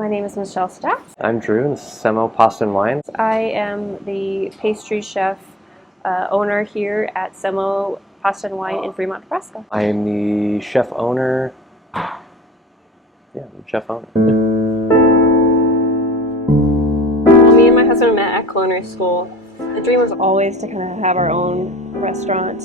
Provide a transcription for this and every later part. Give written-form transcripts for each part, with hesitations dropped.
My name is Michelle Statz. I'm Drew, and this is Semo Pasta Wine. I am the pastry chef owner here at Semo Pasta Wine in Fremont, Nebraska. I am the chef owner. Chef owner. Me and my husband met at culinary school. The dream was always to kind of have our own restaurant,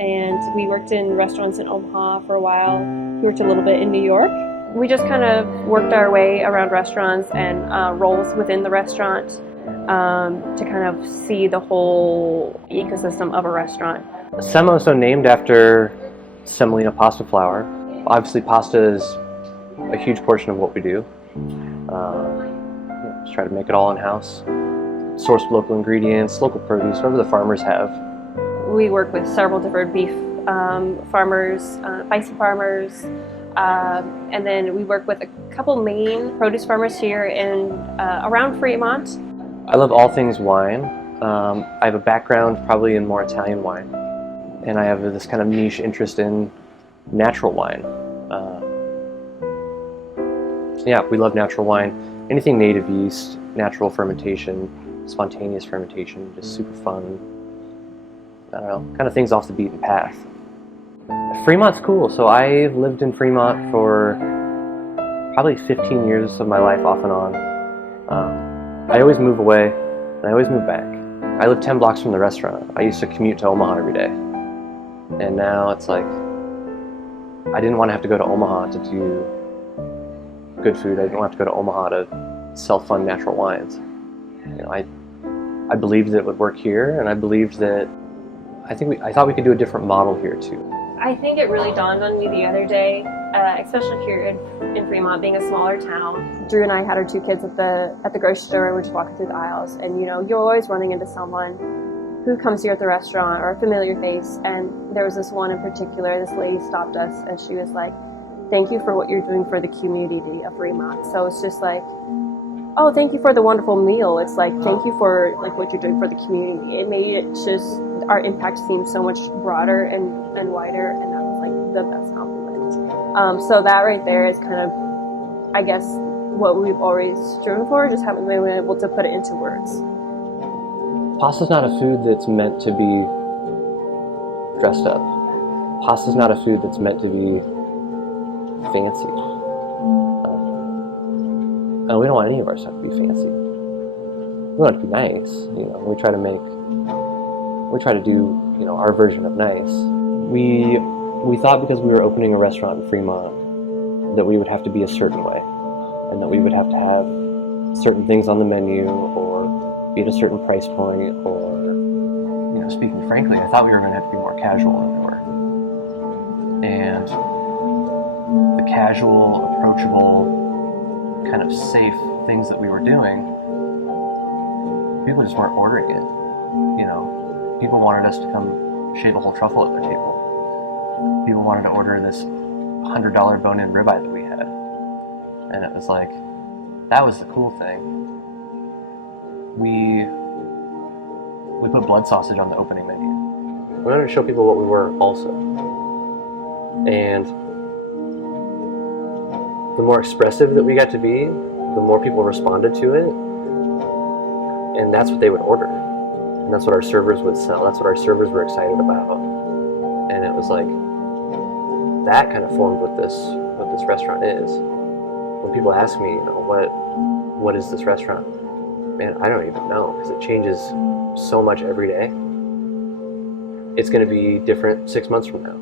and we worked in restaurants in Omaha for a while. We worked a little bit in New York. We just kind of worked our way around restaurants and roles within the restaurant to kind of see the whole ecosystem of a restaurant. Semo is so named after semolina pasta flour. Obviously, pasta is a huge portion of what we do. Just try to make it all in-house. Source local ingredients, local produce, whatever the farmers have. We work with several different beef farmers, bison farmers, and then we work with a couple main produce farmers here in around Fremont. I love all things wine. I have a background probably in more Italian wine, and I have this kind of niche interest in natural wine. We love natural wine. Anything native yeast, natural fermentation, spontaneous fermentation, just super fun. I don't know, kind of things off the beaten path. Fremont's cool. So I've lived in Fremont for probably 15 years of my life off and on. I always move away and I always move back. I live 10 blocks from the restaurant. I used to commute to Omaha every day. And now it's like, I didn't want to have to go to Omaha to do good food. I didn't want to go to Omaha to sell fun natural wines. I believed that it would work here, and I believed that I thought we could do a different model here too. I think it really dawned on me the other day, especially here in Fremont, being a smaller town. Drew and I had our two kids at the grocery store, and we're just walking through the aisles, and you're always running into someone who comes here at the restaurant or a familiar face. And there was this one in particular. This lady stopped us, and she was like, "Thank you for what you're doing for the community of Fremont." So it's just like, oh, thank you for the wonderful meal. It's like, thank you for what you're doing for the community. It made it just, our impact seemed so much broader and wider, and that was like the best compliment. So that right there is kind of, I guess, what we've always striven for, just haven't been able to put it into words. Pasta's not a food that's meant to be dressed up. Pasta's not a food that's meant to be fancy. We don't want any of our stuff to be fancy. We want it to be nice. We try to do our version of nice. We thought because we were opening a restaurant in Fremont that we would have to be a certain way, and that we would have to have certain things on the menu, or be at a certain price point, or speaking frankly, I thought we were going to have to be more casual than we were. And the casual, approachable, kind of safe things that we were doing, people just weren't ordering it. People wanted us to come shave a whole truffle at their table. People wanted to order this $100 bone-in ribeye that we had, and it was like, that was the cool thing. We put blood sausage on the opening menu. We wanted to show people what we were also, and the more expressive that we got to be, the more people responded to it, and that's what they would order, and that's what our servers would sell. That's what our servers were excited about, and it was like, that kind of formed what this restaurant is. When people ask me, what is this restaurant? Man, I don't even know, because it changes so much every day. It's going to be different 6 months from now.